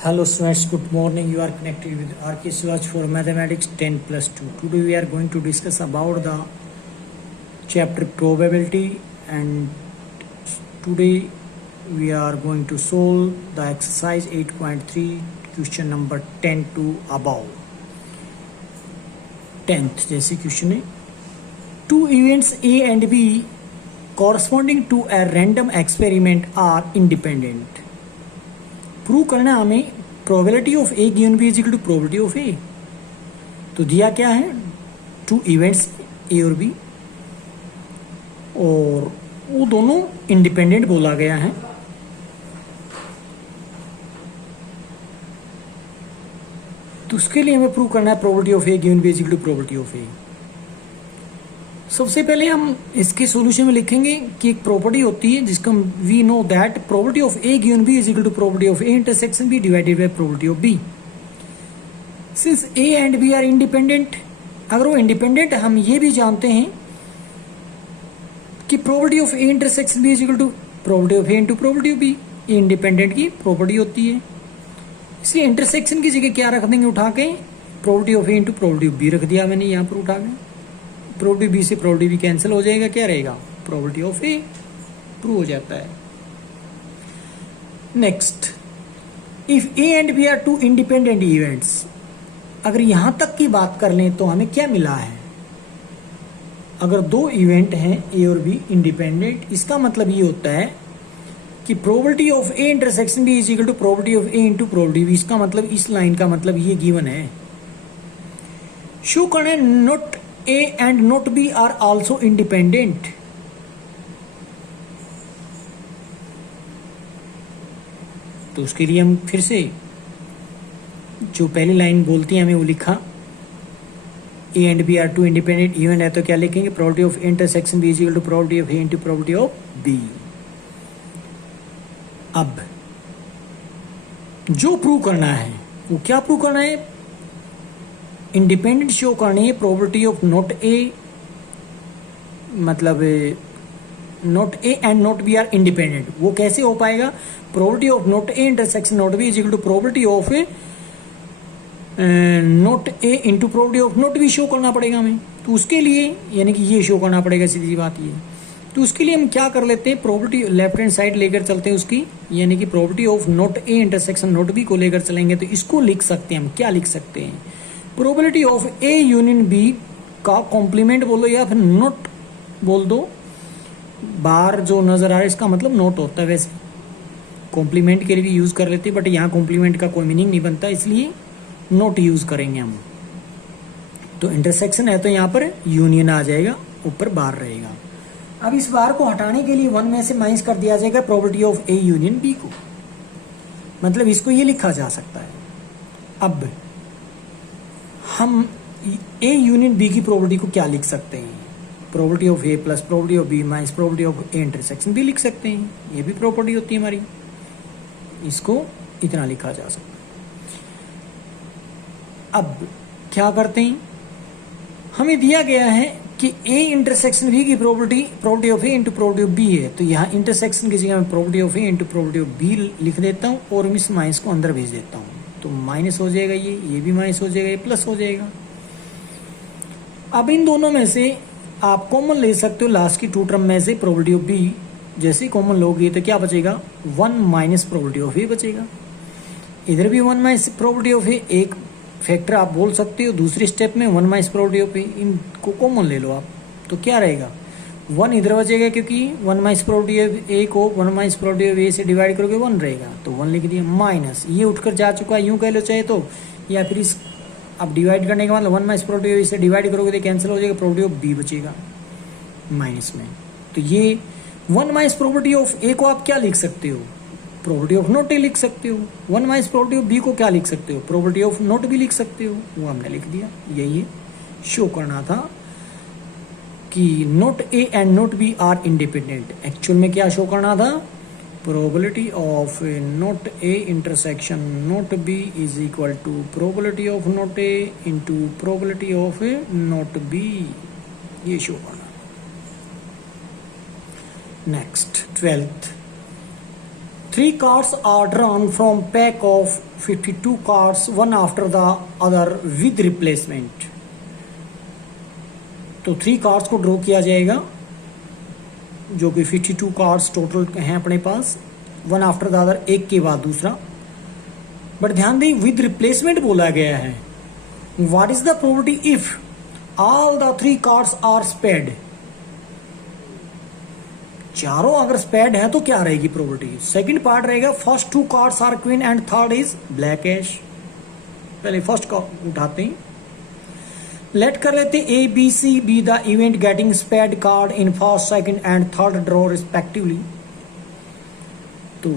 Hello students, good morning. You are connected with RK Suraj for Mathematics 10+2. Today we are going to discuss about the chapter probability, and today we are going to solve the exercise 8.3 question number 10 to above. 10th जैसे question है, two events A and B corresponding to a random experiment are independent. Prove करना है हमें probability of A given B is equal to probability of A. तो दिया क्या है, to events A और बी, और वो दोनों इंडिपेंडेंट बोला गया है। तो उसके लिए हमें प्रूव करना है probability of A given B is equal to probability of A. सबसे पहले हम इसके सॉल्यूशन में लिखेंगे कि एक प्रॉपर्टी होती है जिसका we know that probability of A given B is equal to probability of A intersection B divided by probability of B. Since A and B are independent, अगर वो इंडिपेंडेंट, हम ये भी जानते हैं कि probability of A intersection B is equal to probability of A into probability of B. ये independent की प्रॉपर्टी होती है, इसलिए इंटरसेक्शन की जगह क्या रख देंगे, उठा के probability of A into probability of B रख दिया मैंने यहाँ पर उठा के। प्रोबेबिलिटी बी से प्रोबेबिलिटी बी कैंसिल हो जाएगा, क्या रहेगा, प्रोबेबिलिटी ऑफ ए प्रूव हो जाता है। Next, if A and B are two independent events, अगर यहां तक की बात कर लें तो हमें क्या मिला है, अगर दो इवेंट हैं ए और बी इंडिपेंडेंट, इसका मतलब ये होता है कि probability of A intersection B is equal to probability of A into probability B. इसका मतलब, इस लाइन का मतलब ये गिवन है। शो करना है not A and not B are also independent. तो उसके लिए हम फिर से जो पहली लाइन बोलती है हमें वो लिखा, A and B are two independent even है, तो क्या लिखेंगे, probability of intersection B is equal to probability of A into probability of B। अब जो प्रूव करना है वो क्या प्रूव करना है, इंडिपेंडेंट शो करनी है प्रोबेबिलिटी ऑफ नॉट ए, मतलब not A and not B are independent. वो कैसे हो पाएगा, probability of not A intersection not B is equal to probability of not A into probability of not B show करना पड़ेगा हमें। तो उसके लिए यानी कि ये शो करना पड़ेगा, सीधी बात ये। तो उसके लिए हम क्या कर लेते हैं, प्रोबेबिलिटी लेफ्ट हैंड साइड लेकर चलते हैं उसकी, यानी कि probability of not A intersection not B को लेकर चलेंगे। तो इसको लिख सकते हैं हम, क्या लिख सकते हैं, probability of A union B का कॉम्प्लीमेंट बोलो या फिर नोट बोल दो। बार जो नजर आ रहा है इसका मतलब नोट होता है, वैसे कॉम्प्लीमेंट के लिए भी यूज कर लेते हैं, बट यहाँ कॉम्प्लीमेंट का कोई मीनिंग नहीं बनता, इसलिए नोट यूज करेंगे हम। तो इंटरसेक्शन है तो यहाँ पर यूनियन आ जाएगा, ऊपर बार रहेगा। अब इस बार को हटाने के लिए 1 में से माइनस कर दिया जाएगा probability of A union B को, मतलब इसको ये लिखा जा सकता है। अब हम ए यूनियन बी की प्रोबेबिलिटी को क्या लिख सकते हैं, probability of A plus probability of B minus probability of A intersection B लिख सकते हैं। ये भी प्रॉपर्टी होती है हमारी, इसको इतना लिखा जा सकता है। अब क्या करते हैं, हमें दिया गया है कि ए इंटरसेक्शन बी की probability of A into probability of B है, तो यहाँ इंटरसेक्शन की जगह मैं probability of A into probability of B लिख देता हूँ और इस माइनस को अंदर भेज देता हूँ। तो माइनस हो जाएगा, ये भी माइनस हो जाएगा, ये प्लस हो जाएगा। अब इन दोनों में से आप कॉमन ले सकते हो, लास्ट की 2 टर्म में से प्रोबेबिलिटी ऑफ बी जैसे ही कॉमन लोगे तो क्या बचेगा, 1 माइनस प्रोबेबिलिटी ऑफ ए बचेगा। इधर भी 1 माइनस प्रोबेबिलिटी ऑफ ए, एक फैक्टर आप बोल सकते हो, दूसरे स्टेप में 1 माइनस प्रोबेबिलिटी ऑफ ए, इनको कॉमन ले लो आप, तो क्या रहेगा, 1 इधर बचेगा, क्योंकि 1 माइनस प्रोबेबिलिटी ऑफ ए को 1 माइनस प्रोबेबिलिटी ऑफ ए से डिवाइड करोगे 1 रहेगा, तो 1 लिख दिया, माइनस ये उठकर जा चुका है, यूं कह लो चाहे तो, या फिर इस अब डिवाइड करने के बाद 1 माइनस प्रोबेबिलिटी ऑफ ए से डिवाइड करोगे तो कैंसिल हो जाएगा, प्रोबेबिलिटी ऑफ बी बचेगा माइनस में। तो ये 1 माइनस प्रोबेबिलिटी ऑफ ए को आप क्या लिख सकते हो, प्रोबेबिलिटी ऑफ नॉट ए लिख सकते हो। 1 माइनस प्रोबेबिलिटी ऑफ बी को क्या लिख सकते हो, प्रोबेबिलिटी ऑफ नॉट बी लिख सकते हो, वो हमने लिख दिया। यही शो करना था कि not A and not B are independent. Actual में क्या शो करना था, probability of not A intersection not B is equal to probability of not A into probability of not B, ये शो करना। Next 12th, 3 cards are drawn from pack of 52 cards, one after the other with replacement. तो 3 cards को draw किया जाएगा, जो कि 52 cards total हैं अपने पास, वन आफ्टर द अदर, एक के बाद दूसरा। बट ध्यान दें, विद रिप्लेसमेंट बोला गया है। What is the probability if all the 3 cards are spade? चारों अगर स्पेड है तो क्या रहेगी प्रोबेबिलिटी? सेकंड पार्ट रहेगा, first 2 cards are queen and third is black ace. पहले फर्स्ट का उठाते हैं, लेट कर लेते A B C be the event getting spade card in first, second and third draw respectively. तो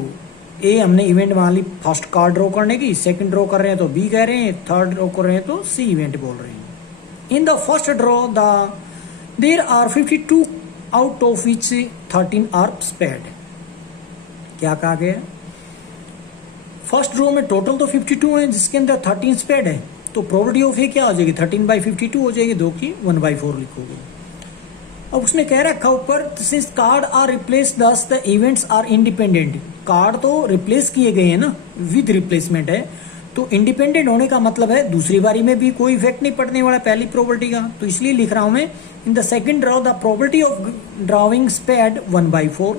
ए हमने event मान ली फर्स्ट कार्ड ड्रॉ करने की, सेकंड ड्रॉ कर रहे हैं तो बी कह रहे हैं, थर्ड ड्रॉ कर रहे हैं तो सी इवेंट बोल रहे हैं। In the first draw there are 52 out of which 13 are spade. क्या कहा गया? फर्स्ट ड्रॉ में टोटल तो 52 है, जिसके अंदर 13 स्पेड है, तो प्रोबेबिलिटी ऑफ ए क्या हो जाएगी? 13/52 हो जाएगी, 2 की 1/4 लिखोगे। अब उसने कह रखा ऊपर, since card are replace thus the events are independent. Card तो रिप्लेस किए गए हैं ना, विद रिप्लेसमेंट है, तो इंडिपेंडेंट होने का मतलब है दूसरी बारी में भी कोई इफेक्ट नहीं पड़ने वाला पहली प्रोबेबिलिटी का। तो इसलिए लिख रहा हूं मैं, in the second draw the probability of drawing spade 1/4।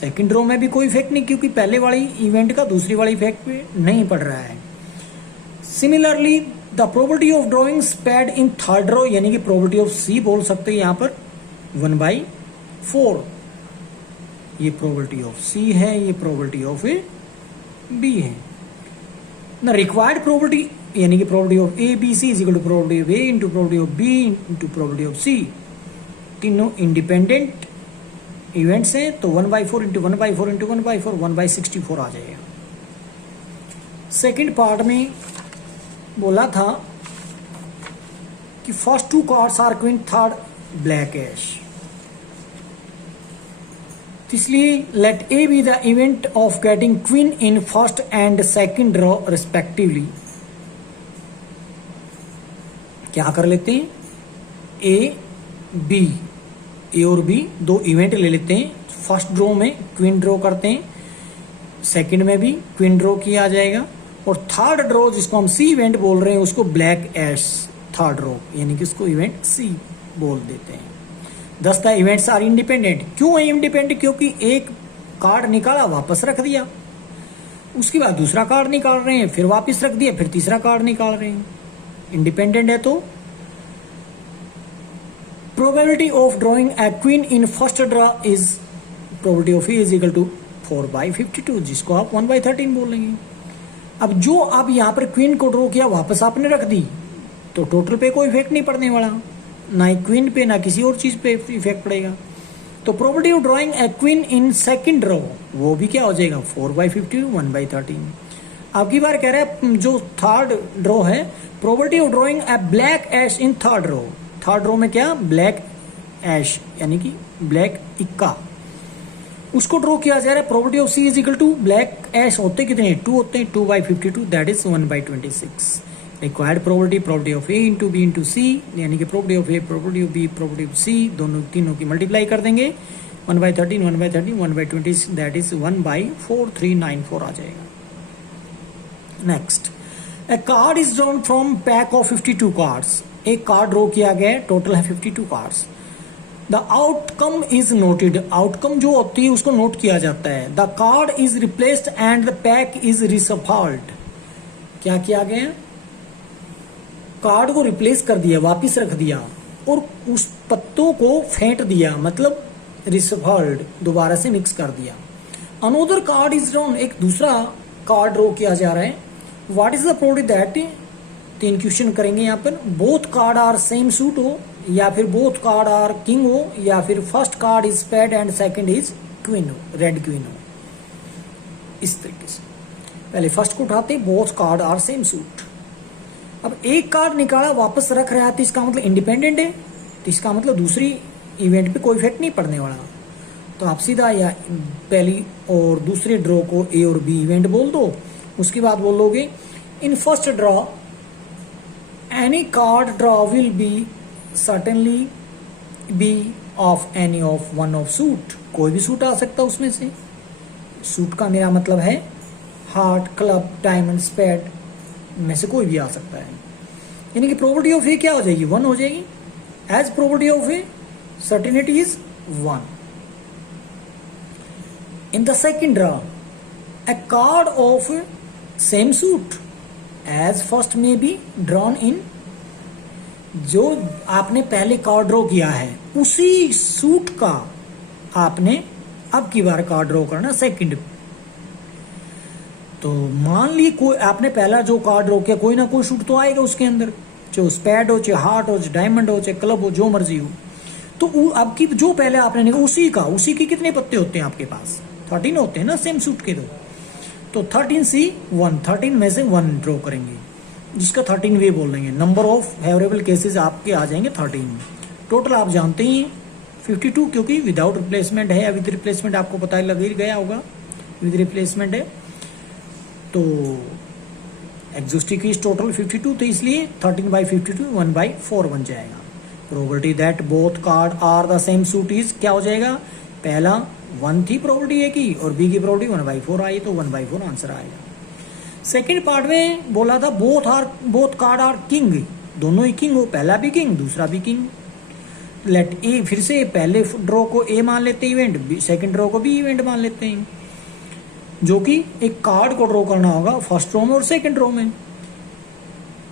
Second draw में भी कोई इफेक्ट नहीं, क्योंकि पहले वाली इवेंट का दूसरी वाली इफेक्ट नहीं पड़ रहा है। Similarly the probability of drawing spade in third draw, यानी कि प्रोबेबिलिटी ऑफ सी बोल सकते हैं यहां पर, 1/4। ये प्रोबेबिलिटी ऑफ सी है, ये प्रोबेबिलिटी ऑफ बी है ना। रिक्वायर्ड प्रोबेबिलिटी यानी कि probability of A B C is equal to probability of A into probability of B into probability of C. तीनों इंडिपेंडेंट इवेंट्स हैं, तो 1/4 इंटू 1/4 इंटू 1/4 1/64 आ जाएगा। सेकेंड पार्ट में बोला था कि first 2 cards are queen, third black ace. इसलिए let A be the event of getting queen in first and second draw respectively. क्या कर लेते हैं, ए बी, ए और बी 2 इवेंट ले लेते हैं। फर्स्ट ड्रॉ में क्वीन ड्रॉ करते हैं, सेकंड में भी क्वीन ड्रॉ किया जाएगा, और थर्ड ड्रॉ जिसको हम सी इवेंट बोल रहे हैं उसको ब्लैक एश थर्ड ड्रॉ, यानी कि उसको इवेंट सी बोल देते हैं। दस द इवेंट्स आर इंडिपेंडेंट। क्यों है इंडिपेंडेंट? क्योंकि एक कार्ड निकाला वापस रख दिया, उसके बाद दूसरा कार्ड निकाल रहे हैं, फिर वापस रख दिया, फिर तीसरा कार्ड निकाल रहे हैं। इंडिपेंडेंट है तो probability of drawing a queen in first draw is probability of A is equal to 4/52, जिसको आप 1/13 बोलेंगे। अब जो आप यहाँ पर क्वीन को ड्रॉ किया वापस आपने रख दी, तो टोटल पे कोई इफेक्ट नहीं पड़ने वाला, ना ही क्वीन पे ना किसी और चीज पे इफेक्ट पड़ेगा। तो probability of drawing a queen in second draw, वो भी क्या हो जाएगा? 4/52 1/13। अब की बार कह रहा है जो थर्ड ड्रॉ है, probability of drawing a black ace in third draw. Third draw में क्या? ब्लैक एश, यानी कि ब्लैक इक्का, उसको ड्रॉ किया जा रहा है। Probability of C is equal to black ace होते कितने? 2 होते हैं, 2/52, that is 1/26। Required probability of A into B into C, यानी कि probability of A, probability of B, probability of C, दोनों तीनों की मल्टीप्लाई कर देंगे। 1/13 1/13 1/26, दैट इज 1/4394 आ जाएगा। Next, a card is drawn from pack of 52 cards. एक कार्ड ड्रॉ किया गया है, टोटल है 52 cards. The outcome is noted. Outcome जो होती है उसको नोट किया जाता है। The card is replaced and the pack is reshuffled. क्या किया गया? कार्ड को रिप्लेस कर दिया, वापिस रख दिया, और उस पत्तों को फेंट दिया, मतलब रिसफल्ड, दोबारा से मिक्स कर दिया। अनोदर कार्ड इज ड्रॉन, एक दूसरा कार्ड ड्रॉ किया जा रहा है। What is the probability that, 3 question करेंगे यहाँ पर। Both card are same suit हो, या फिर बोथ कार्ड आर किंग हो, या फिर first card is spade and second is queen हो, रेड क्वीन हो। इस तरीके से पहले फर्स्ट को उठाते, both card are same suit. अब एक कार्ड निकाला वापस रख रहा है, तो इसका मतलब इंडिपेंडेंट है, तो इसका मतलब दूसरी इवेंट पे कोई इफेक्ट नहीं पड़ने वाला। तो आप सीधा या पहली और दूसरे ड्रॉ को ए और बी इवेंट बोल दो। उसके बाद बोलोगे इन first draw any card draw will be certainly B of any of one of suit. कोई भी सूट आ सकता उसमें से, सूट का मेरा मतलब है हार्ट, क्लब, डायमंड, स्पेड में से कोई भी आ सकता है। यानी कि प्रोबेबिलिटी ऑफ ए क्या हो जाएगी, 1 हो जाएगी। As probability of a certainty is 1। In the second draw a card of same suit as first may be drawn in, जो आपने पहले कार्ड ड्रॉ किया है उसी सूट का आपने अब की बार कार्ड ड्रॉ करना सेकंड। तो मान ली कोई आपने पहला जो कार्ड ड्रॉ किया कोई ना कोई सूट तो आएगा उसके अंदर, जो स्पैड हो, चाहे हार्ट हो, चाहे डायमंड हो, चाहे क्लब हो, जो मर्जी हो। तो अब की जो पहले आपने निकाला उसी के कितने पत्ते होते हैं आपके पास, 13 होते हैं ना सेम सूट के। तो 13C1, 13 में से 1 ड्रॉ करेंगे, जिसका 13 वे बोल देंगे। नंबर ऑफ फेवरेबल केसेस आपके आ जाएंगे 13। टोटल आप जानते ही 52, क्योंकि विदाउट रिप्लेसमेंट है या विद रिप्लेसमेंट आपको पता लग ही गया होगा, विद रिप्लेसमेंट है। तो एग्जॉस्टिव की टोटल 52, तो इसलिए 13/52 1/4 बन जाएगा। Probability that both card are the same suit is क्या हो जाएगा, पहला 1 थी प्रोबेबिलिटी ए की और बी की प्रोबेबिलिटी 1/4 आई, तो 1/4 आंसर आएगा। सेकंड पार्ट में बोला था बोथ कार्ड आर किंग, दोनों ही किंग हो, पहला भी किंग दूसरा भी किंग। लेट ए, फिर से पहले ड्रॉ को ए मान लेते हैं इवेंट, सेकंड ड्रॉ को बी इवेंट मान लेते हैं, जो कि एक कार्ड को ड्रॉ करना होगा फर्स्ट रो में और सेकंड रो में।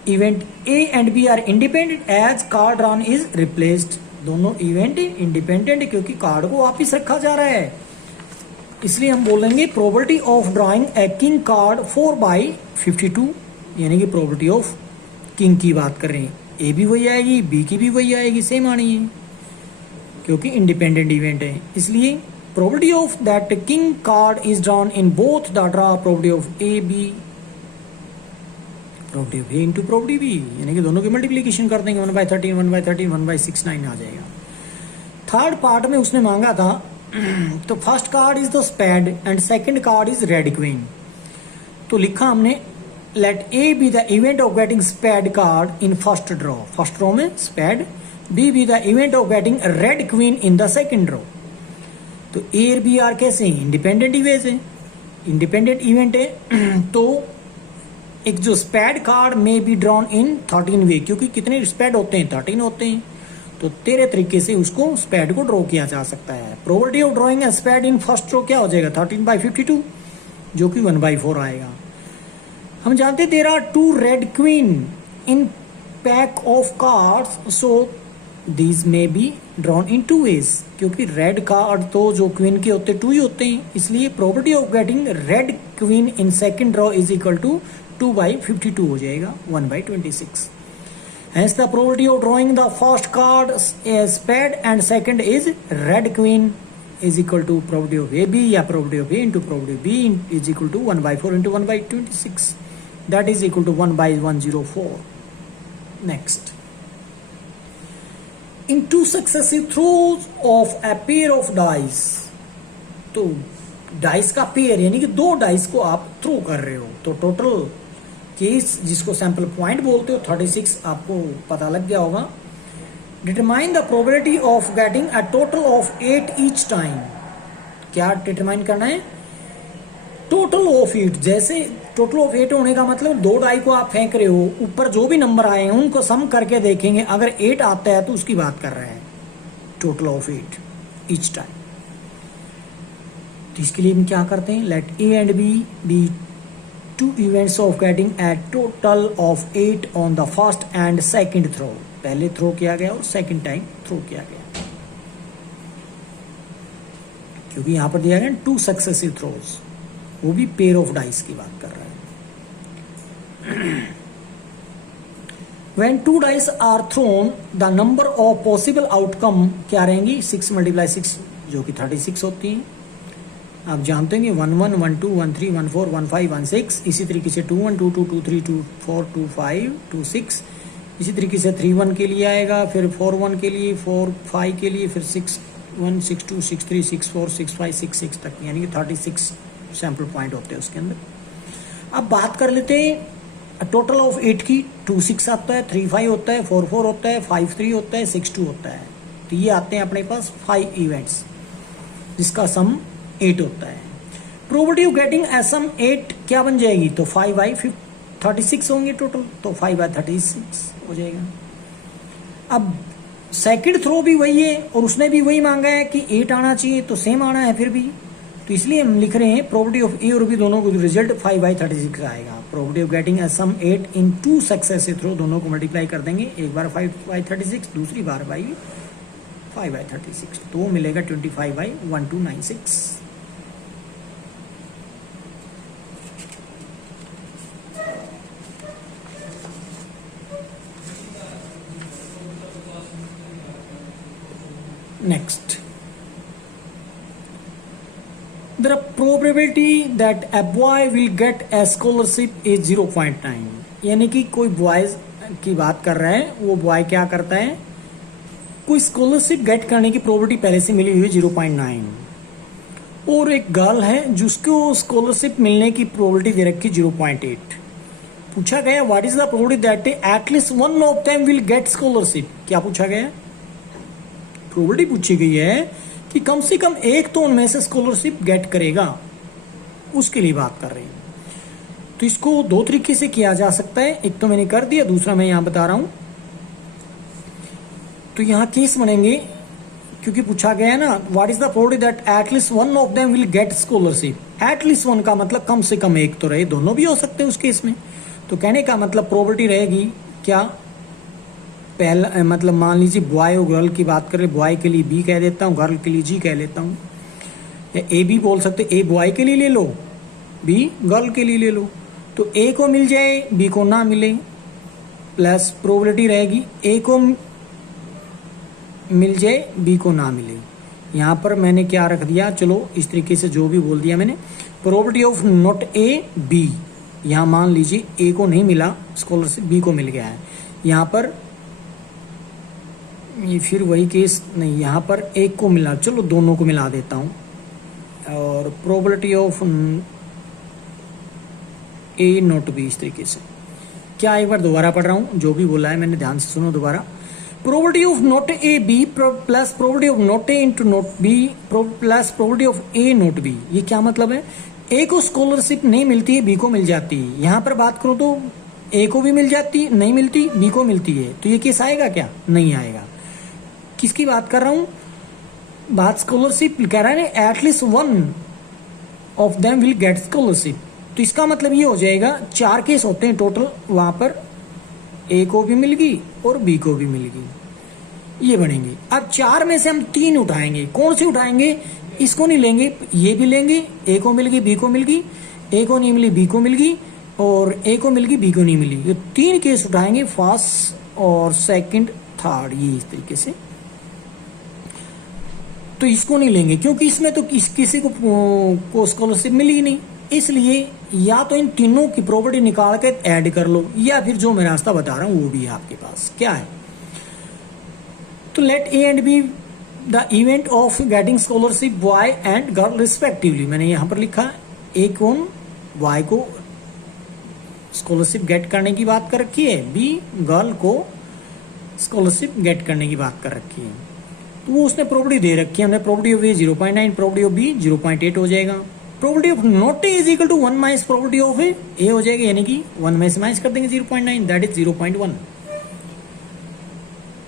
Event A and B are independent as card drawn is replaced, दोनों इवेंट इंडिपेंडेंट क्योंकि कार्ड को वापिस रखा जा रहा है, इसलिए हम बोलेंगे probability of drawing a king card 4/52, यानी कि प्रोबेबिलिटी ऑफ किंग की बात कर रहे हैं। ए भी वही आएगी, बी की भी वही आएगी, सेम आनी है क्योंकि इंडिपेंडेंट इवेंट है। इसलिए probability of that king card is drawn in both the draw probability of A B, probability of A into probability B, यानी कि दोनों की मल्टीप्लीकेशन कर देंगे, 1/13 1/13 1/69 आ जाएगा। थर्ड पार्ट में उसने मांगा था तो first card is the spade and second card is red queen. तो लिखा हमने let A be the event of getting spade card in first draw, first draw में spade, B be the event of getting red queen in the second draw. तो A और B are कैसे हैं, independent event है, independent event है। तो एक जो स्पैड कार्ड में बी ड्रॉन इन 13 वे, क्योंकि कितने स्पैड होते हैं 13 होते हैं, तो 13 तरीके से उसको स्पैड को ड्रॉ किया जा सकता है। Probability of drawing a spade in first draw क्या हो जाएगा, 13/52, जो कि 1/4 आएगा। हम जानते there are 2 red queen in pack of cards, so these may be drawn in 2 ways, क्योंकि रेड कार्ड तो जो क्वीन के होते 2 ही होते हैं, इसलिए probability of getting red queen in second draw is equal to 2/52 हो जाएगा, 1/26। Hence the probability of drawing the first card as spade and second is red queen is equal to probability of AB या probability of A into probability of B is equal to 1/4 into 1/26. That is equal to 1/104. Next. In 2 successive throws of a pair of dice, तो dice का pair यानी कि 2 dice को आप throw कर रहे हो, तो टोटल केस जिसको सैंपल पॉइंट बोलते हो 36 आपको पता लग गया होगा। Determine the probability of getting a total of 8 each time, क्या डिटरमाइन करना है, टोटल ऑफ 8। जैसे टोटल ऑफ 8 होने का मतलब 2 डाई को आप फेंक रहे हो, ऊपर जो भी नंबर आए हैं उनको सम करके देखेंगे, अगर 8 आता है तो उसकी बात कर रहे हैं, टोटल ऑफ 8 ईच टाइम। तो इसके लिए हम क्या करते हैं, let A and B be 2 events of getting a total of 8 on the first and second throw, पहले थ्रो किया गया और सेकंड टाइम थ्रो किया गया, क्योंकि यहां पर दिया गया 2 सक्सेसिव थ्रोज, वो भी पेयर ऑफ डाइस की बात कर रहा है। When 2 dice are thrown, the number of possible outcome क्या रहेंगी, 6 × 6 जो कि 36 होती हैं। आप जानते हैं कि 1 1 1 2 1 3 1 4 1 5 1 6, इसी तरीके से 2 1 2 2 2 3 2 4 2 5 2 6, इसी तरीके से 3 1 के लिए आएगा, फिर 4 1 के लिए, 4 5 के लिए, फिर 6 1 6 2 6 3 6 4 6 5 6 6 तक, यानी कि 36 सैंपल पॉइंट होते हैं उसके अंदर। अब बात कर लेते हैं टोटल ऑफ 8 की। 2 6 आता है, 3 5 होता है, 4 4 होता है, 5 3 होता है, 6 2 होता है। तो ये आते हैं अपने पास 5 इवेंट्स जिसका सम 8 होता है। प्रोबेबिलिटी ऑफ गेटिंग एसएम 8 क्या बन जाएगी, तो 5/36 होंगे टोटल, तो 5/36 हो जाएगा। अब सेकंड थ्रो भी वही है और उसने भी वही मांगा है कि 8 आना चाहिए, तो सेम आना है फिर भी, तो इसलिए हम लिख रहे हैं प्रोबेबिलिटी ऑफ ए और बी दोनों को रिजल्ट 5/36 आएगा। Probability of getting sum 8 in 2 successive throw, दोनों को मल्टीप्लाई कर देंगे, एक बार 5/36 दूसरी बार 5/36, तो मिलेगा 25/1296। Next, the probability that a boy will get a scholarship is 0.9, यानी कि कोई बॉयज की बात कर रहा है, वो बॉय क्या करता है, कोई स्कॉलरशिप गेट करने की प्रोबेबिलिटी पहले से मिली हुई है 0.9, और एक गर्ल है जिसको स्कॉलरशिप मिलने की प्रोबेबिलिटी दे रखी 0.8। पूछा गया what is the probability that at least one of them will get scholarship, क्या पूछा गया, प्रोबेबिलिटी पूछी गई है कि कम से कम एक तो उनमें से स्कॉलरशिप गेट करेगा, उसके लिए बात कर रहे हैं। तो इसको दो तरीके से किया जा सकता है, एक तो मैंने कर दिया, दूसरा मैं यहां बता रहा हूं। तो यहां केस बनेंगे, क्योंकि पूछा गया है ना what is the probability that at least one of them will get scholarship. At least one का मतलब कम से कम एक तो रहे, दोनों भी हो सकते हैं उस केस में। तो कहने का मतलब प्रोबेबिलिटी रहेगी क्या, पहला मतलब मान लीजिए बॉय और गर्ल की बात करें, बॉय के लिए बी कह देता हूँ, गर्ल के लिए जी कह लेता हूँ, या ए बी बोल सकते, ए बॉय के लिए ले लो, बी गर्ल के लिए ले लो, तो ए को मिल जाए बी को ना मिले, प्लस प्रोबेबिलिटी रहेगी ए को मिल जाए बी को ना मिले। यहाँ पर मैंने क्या रख दिया, चलो इस तरीके से जो भी बोल दिया मैंने, probability of not A B, यहाँ मान लीजिए ए को नहीं मिला स्कॉलरशिप, बी को मिल गया है, यहाँ पर ये फिर वही केस नहीं, यहाँ पर एक को मिला, चलो दोनों को मिला देता हूँ, और probability of A not B, इस तरीके से। क्या एक बार दोबारा पढ़ रहा हूँ, जो भी बोला है मैंने ध्यान से सुनो दोबारा। Probability of not A B plus probability of not A into not B plus probability of A not B. ये क्या मतलब है, ए को स्कॉलरशिप नहीं मिलती है, बी को मिल जाती है। यहाँ पर बात करो तो ए को भी मिल जाती, नहीं मिलती, बी को मिलती है, तो ये केस आएगा क्या, नहीं आएगा। किसकी बात कर रहा हूं, बात स्कॉलरशिप कह रहा है, at least one of them will get scholarship, तो इसका मतलब ये हो जाएगा 4 केस होते हैं टोटल, वहां पर ए को भी मिल गई और बी को भी मिल गई, ये बनेंगे। अब 4 में से हम 3 उठाएंगे, कौन से उठाएंगे, इसको नहीं लेंगे, ये भी लेंगे, ए को मिल गई बी को मिल गई, ए को नहीं मिली बी को मिल गई, और ए को मिल गई बी को नहीं मिली, ये 3 केस उठाएंगे, फर्स्ट और सेकंड थर्ड, ये इस तरीके से। तो इसको नहीं लेंगे क्योंकि इसमें तो किसी को स्कॉलरशिप मिली ही नहीं, इसलिए या तो इन तीनों की प्रॉपर्टी निकाल के ऐड कर लो, या फिर जो मैं रास्ता बता रहा हूं वो भी है आपके पास। क्या है, तो let A and B the event of getting scholarship boy and girl respectively. मैंने यहां पर लिखा ए कौन, बॉय को स्कॉलरशिप गेट करने की बात कर रखी है, बी गर्ल को स्कॉलरशिप गेट करने की बात कर रखी है। तो वो उसने प्रॉपर्टी दे रखी है, हमने property of A 0.9, property of B 0.8 हो जाएगा। Probability of not A is equal to 1 minus probability of A हो जाएगा, यानी कि 1 में से माइनस कर देंगे 0.9, that is 0.1।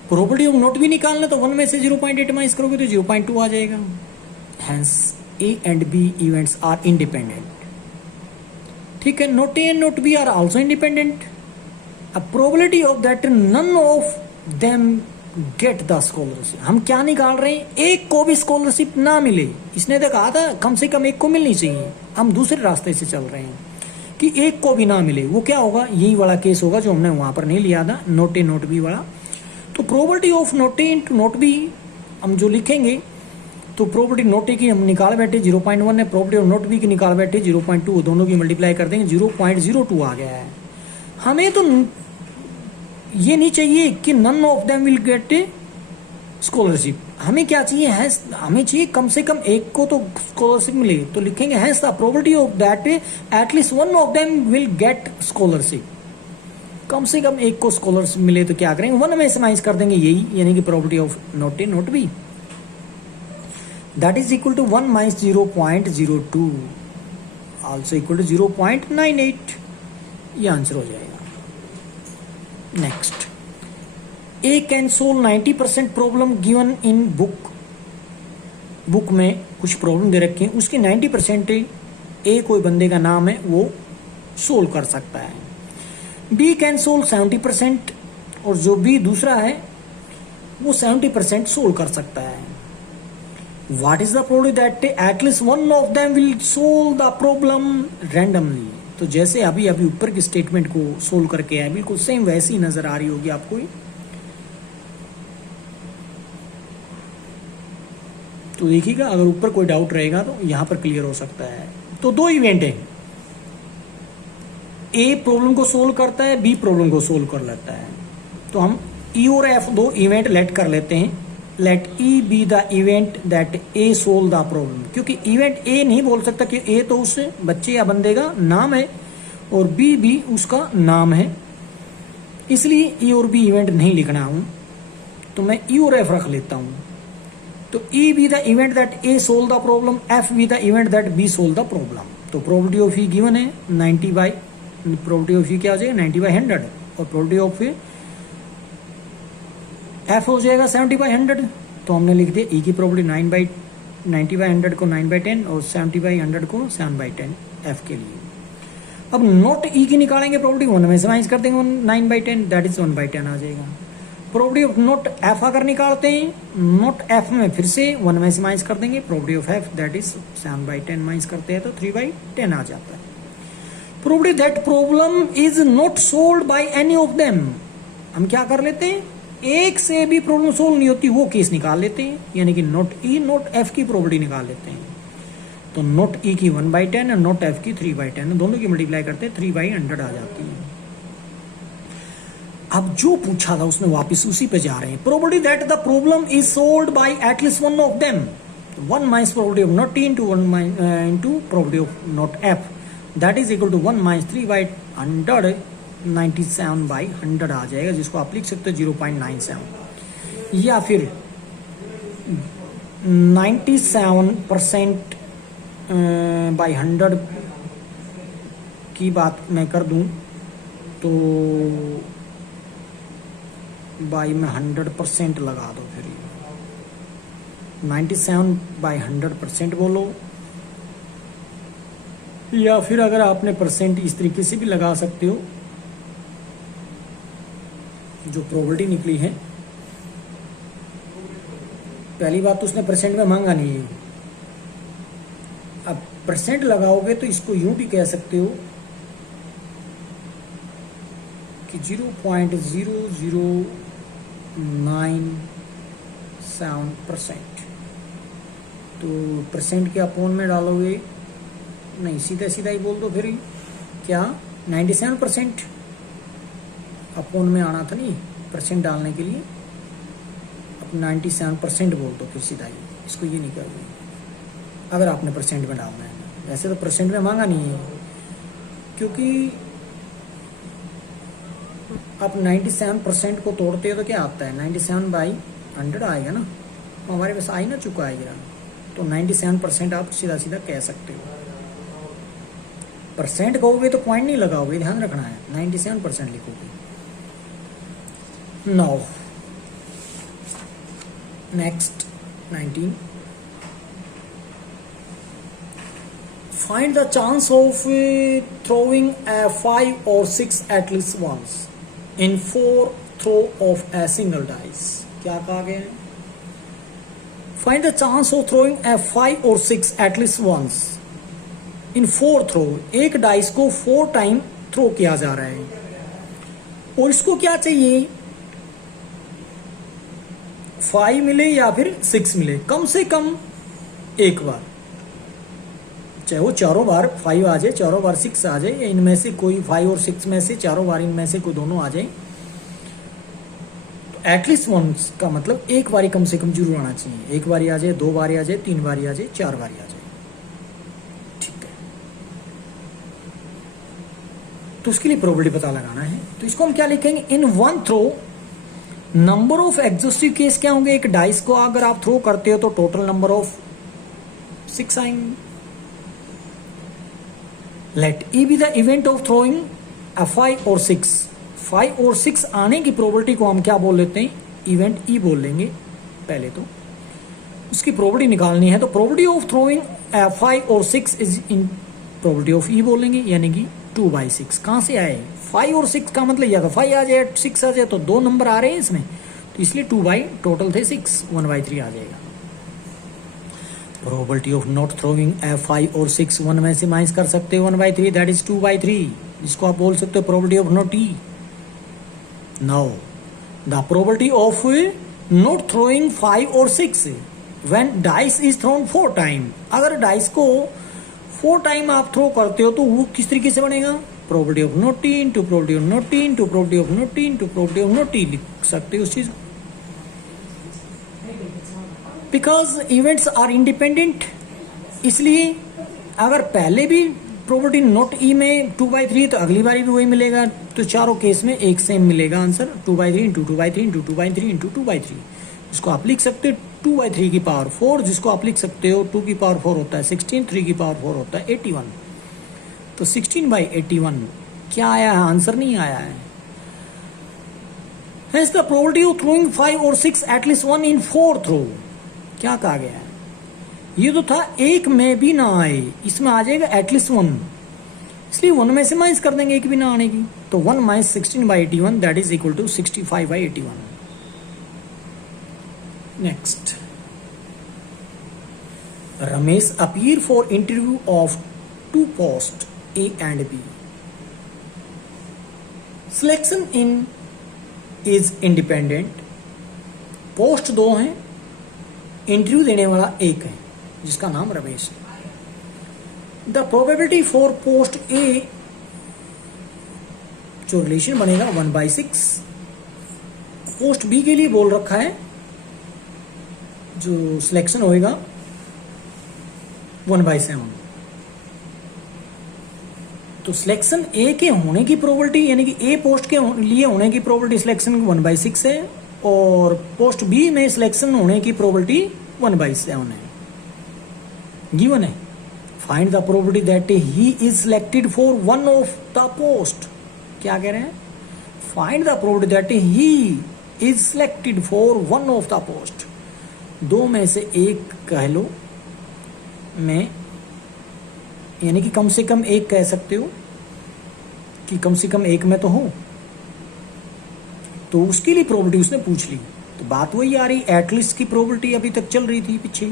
Probability of not भी निकालना, तो 1 में से 0.8 माइनस करोगे तो 0.2 आ जाएगा। Hence A and B events are independent. ठीक है, not A and not B are also independent. Uh probability of that none of them get the scholarship. हम क्या निकाल रहे हैं, एक को भी स्कॉलरशिप ना मिले, इसने तो कहा था कम से कम एक को मिलनी चाहिए, हम दूसरे रास्ते से चल रहे हैं कि एक को भी ना मिले। वो क्या होगा, यही वाला केस होगा जो हमने वहां पर नहीं लिया था, नॉट ए नॉट बी वाला। तो probability of not A into not B हम जो लिखेंगे, तो प्रोबेबिलिटी नॉट ए की हम निकाल बैठे 0.1 है, प्रोबेबिलिटी ऑफ नॉट बी की निकाल बैठे 0.2, दोनों की मल्टीप्लाई कर देंगे 0.02 आ गया है। हमें तो ये नहीं चाहिए कि none of them will get a scholarship, हमें क्या चाहिए है, हमें चाहिए कम से कम एक को तो स्कॉलरशिप मिले। तो लिखेंगे hence the probability of that at least one of them will get scholarship, कम से कम एक को स्कॉलरशिप मिले। तो क्या करेंगे, 1 में से माइनस कर देंगे, यही यानी कि probability of not A not B, that is equal to 1 minus 0.02। Also equal to 0.98, ये आंसर हो जाएगा। Next, A can solve 90% problem given in book में कुछ प्रॉब्लम दे रखी है, उसकी 90% ए कोई बंदे का नाम है, वो सोल्व कर सकता है। बी कैन सोल्व 70%, और जो बी दूसरा है वो 70% सोल्व कर सकता है। What is the probability that at least one of them will solve the problem randomly. तो जैसे अभी ऊपर की स्टेटमेंट को सोल्व करके आए, बिल्कुल सेम वैसी नजर आ रही होगी आपको। तो देखिएगा, अगर ऊपर कोई डाउट रहेगा तो यहां पर क्लियर हो सकता है। तो दो इवेंट है, ए प्रॉब्लम को सोल्व करता है, बी प्रॉब्लम को सोल्व कर लेता है। तो हम ई और एफ दो इवेंट लेट कर लेते हैं। Let E be the event that A solve the problem, क्योंकि इवेंट ए नहीं बोल सकता कि ए तो उस बच्चे या बंदे का नाम है और बी भी उसका नाम है, इसलिए ई और बी इवेंट नहीं लिखना हूं, तो मैं ई और एफ रख लेता हूं। तो E be the event that A solve the problem, F be the event that B solve the problem. तो प्रोबेबिलिटी ऑफ ई गिवन है 90 बाई, प्रोबेबिलिटी ऑफ ई क्या हो जाएगा 90/100, और प्रोबेबिलिटी ऑफ एफ हो जाएगा 70/100। तो हमने लिख दिया ई की प्रोबेबिलिटी 90/100 को 9/10 और 70/100 को 7/10 एफ के लिए। अब नॉट ई की निकालेंगे प्रोबेबिलिटी, 1 में से माइनस कर देंगे 9/10, दैट इज 1/10 आ जाएगा। प्रोबेबिलिटी ऑफ नॉट एफ अगर निकालते हैं, नॉट एफ में फिर से 1 में से माइनस कर देंगे, probability of F that is 7/10 minus करते हैं तो 3/10 आ जाता है। Probability that problem is not solved by any of them, हम क्या कर लेते हैं, एक से भी प्रॉब्लम सोल्व नहीं होती वो केस निकाल लेते हैं, यानी कि नॉट ई नॉट एफ की प्रोबेबिलिटी निकाल लेते हैं। तो नॉट ई की 1/10 और नॉट एफ की 3/10, दोनों की मल्टीप्लाई करते हैं 3/100 आ जाती है। अब जो पूछा था उसमें वापस उसी पे जा रहे हैं। Probability that the problem is solved by at least one of them, 1 minus probability of not E into 1 into probability of not F, that is equal to 1 minus 3/100, 97/100 आ जाएगा, जिसको आप लिख सकते हो 0.97, या फिर 97% बाई 100 की बात मैं कर दूं तो बाई में 100% लगा दो, फिर 97/100% बोलो, या फिर अगर आपने परसेंट इस तरीके से भी लगा सकते हो। जो प्रोबेबिलिटी निकली है, पहली बात तो उसने परसेंट में मांगा नहीं है, अब परसेंट लगाओगे तो इसको यूं भी कह सकते हो कि 0.0097%। तो परसेंट के अपोन में डालोगे, नहीं सीधा सीधा ही बोल दो, फिर क्या 97% अपोन में आना था, नहीं परसेंट डालने के लिए, अब 97% बोल दो फिर सीधा ही, इसको ये नहीं करोगे अगर आपने परसेंट में डालना है। वैसे तो परसेंट में मांगा नहीं है, क्योंकि आप 97% को तोड़ते हो तो क्या आता है 97/100 आएगा ना, तो हमारे पास आ ही ना चुका आएगा, तो 97% आप सीधा सीधा कह सकते हो। परसेंट कहोगे तो पॉइंट नहीं लगाओगे, ध्यान रखना है, 97% लिखोगे। Now next 19, find the chance of throwing a 5 or 6 at least once in 4 throw of a single dice। क्या कहा गया है, find the chance of throwing a 5 or 6 at least once in 4 throw, एक डाइस को 4 time throw किया जा रहा है, और इसको क्या चाहिए 5 मिले या फिर 6 मिले, कम से कम एक बार, चाहे वो चारों बार 5 आ जाए, चारों बार 6 आ जाए, या इनमें से कोई 5 और 6 में से चारों बार इनमें से कोई दोनों आ जाए, तो एटलीस्ट वंस का मतलब एक बारी कम से कम जरूर आना चाहिए। एक बारी आ जाए, 2 बारी आ जाए, 3 बारी आ जाए, 4 बारी आ जाए, ठीक है। तो उसके लिए प्रोबेबिलिटी पता लगाना है, तो इसको हम क्या लिखेंगे, in 1 throw number of exhaustive case क्या होंगे, एक डाइस को अगर आप थ्रो करते हो तो टोटल नंबर ऑफ 6 आएंगे, let E be the event of throwing 5 और 6। 5 और 6 आने की प्रोबेबिलिटी को हम क्या बोल लेते हैं, इवेंट ई बोल लेंगे। पहले तो उसकी प्रोबेबिलिटी निकालनी है, तो प्रोबेबिलिटी ऑफ थ्रोइंग 5 और 6 इज इन प्रोबेबिलिटी ऑफ ई बोलेंगे, यानी कि 2/6। कहाँ से आए, 5 और 6 का मतलब यह था 5 आ जाए 6 आ जाए, तो 2 नंबर आ रहे हैं इसमें, तो इसलिए 2 टोटल थे 6, 1/3 आ जाएगा। प्रोबेबिलिटी ऑफ नॉट थ्रोइंग 5 और 6 1 में से माइनस कर सकते हो 1/3, दैट इज 2/3, जिसको आप बोल सकते हो probability of not E. Now the probability of not throwing 5 और 6 when dice is throne 4 time. अगर डाइस को 4 टाइम आप थ्रो करते हो तो वो किस तरीके से बनेगा, probability of not E into probability of not E into probability of not E into probability of not E लिख सकते हो उस चीज। बिकॉज इवेंट्स आर इंडिपेंडेंट, इसलिए अगर पहले भी प्रोबेबिलिटी नॉट ई में 2/3 तो अगली बारी भी वही मिलेगा, तो चारों केस में एक सेम मिलेगा आंसर, 2/3 इंटू 2/3 इंटू 2/3 इंटू 2/3। इसको आप लिख सकते हो 2/3 की पावर 4, जिसको आप लिख सकते हो 2 की पावर 4 होता है 16, 3 की पावर 4 होता है 81। तो 16/81 क्या आया है, आंसर नहीं आया है। Hence the probability of throwing 5 और 6 at least 1 in 4 throw, क्या कहा गया है, ये तो था एक में भी ना आए, इसमें आ जाएगा एटलीस्ट 1, इसलिए 1 में से माइनस कर देंगे एक भी ना आने की, तो 1 minus 16/81 that is equal to 65/81। Next, Ramesh appear for interview of 2 post A and B। Selection in is independent, post 2 हैं, इंटरव्यू देने वाला एक है जिसका नाम रमेश है। द प्रोबेबिलिटी फॉर पोस्ट ए, जो रिलेशन बनेगा 1/6, पोस्ट बी के लिए बोल रखा है जो सिलेक्शन होएगा 1/7। तो सिलेक्शन ए के होने की प्रोबेबिलिटी, यानी कि ए पोस्ट के लिए होने की प्रोबेबिलिटी सिलेक्शन 1/6 है, और पोस्ट बी में सिलेक्शन होने की प्रोबेबिलिटी 1/7 है, गिवन है। Find the probability that he is selected for one of the post. क्या कह रहे हैं, find the probability that he is selected for one of the post. 2 में से एक कह लो में, यानी कि कम से कम एक कह सकते हो कि कम से कम एक में तो हो, तो उसके लिए प्रोबेबिलिटी उसने पूछ ली। तो बात वही आ रही, एटलीस्ट की प्रोबेबिलिटी अभी तक चल रही थी पीछे,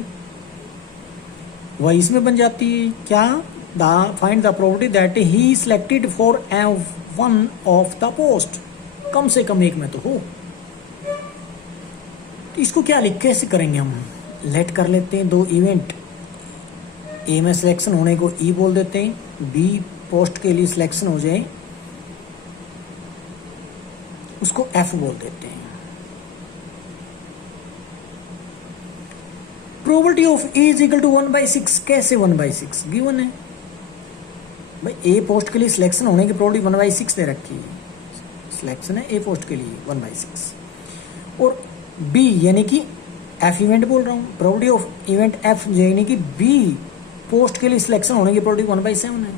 वही इसमें बन जाती है क्या, find the probability that he selected for one of the post, कम से कम एक में तो हो। तो इसको क्या लिख कैसे करेंगे हम, लेट कर लेते हैं 2 इवेंट, ए में सिलेक्शन होने को ई बोल देते हैं, बी पोस्ट के लिए सिलेक्शन हो जाए उसको एफ बोल देते हैं। Probability of A is equal to 1/6, कैसे 1/6 गिवन है भाई, ए पोस्ट के लिए सिलेक्शन होने की प्रोबेबिलिटी 1/6 दे रखी है, सिलेक्शन है ए पोस्ट के लिए 1/6, और बी यानी कि एफ इवेंट बोल रहा हूं, प्रोबेबिलिटी ऑफ इवेंट एफ यानी कि बी पोस्ट के लिए सिलेक्शन होने की प्रोबेबिलिटी 1/7 है।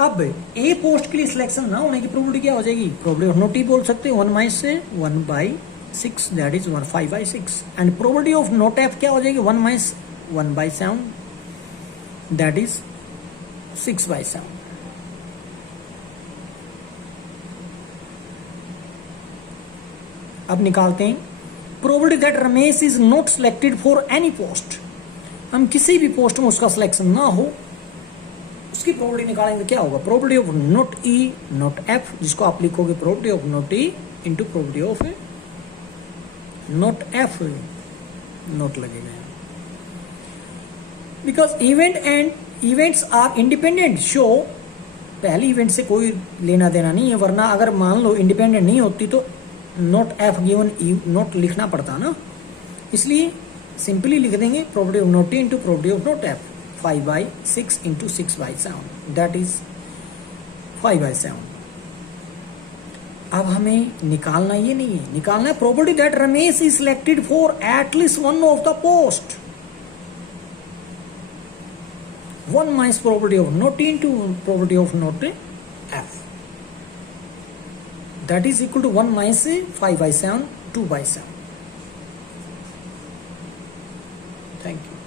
अब ए पोस्ट के लिए सिलेक्शन ना होने की प्रोबेबिलिटी क्या हो जाएगी, प्रोबेबिलिटी ऑफ नॉट ई बोल सकते हैं 1 माइनस से 1/6 that is 5/6, and probability of not F क्या हो जाएगी 1 माइनस 1/7 दैट इज 6/7। अब निकालते हैं probability that Ramesh is not selected for any post, हम किसी भी पोस्ट में उसका सिलेक्शन ना हो उसकी प्रोबेबिलिटी निकालेंगे, क्या होगा, probability of not E not F, जिसको आप लिखोगे probability of not E into probability of not F, not लगेगा, because event and events are independent, so पहले इवेंट से कोई लेना देना नहीं है, वरना अगर मान लो इंडिपेंडेंट नहीं होती तो नॉट एफ गिवन नॉट लिखना पड़ता ना, इसलिए सिंपली लिख देंगे probability of not E into probability of not F, 5/6 into 6/7 that is 5/7। अब हमें निकालना ये नहीं है, निकालना है probability that Ramesh is selected for at least one of the post, 1 minus probability of not into probability of not f, that is equal to 1 minus 5 by 7, 2 by 7. Thank you.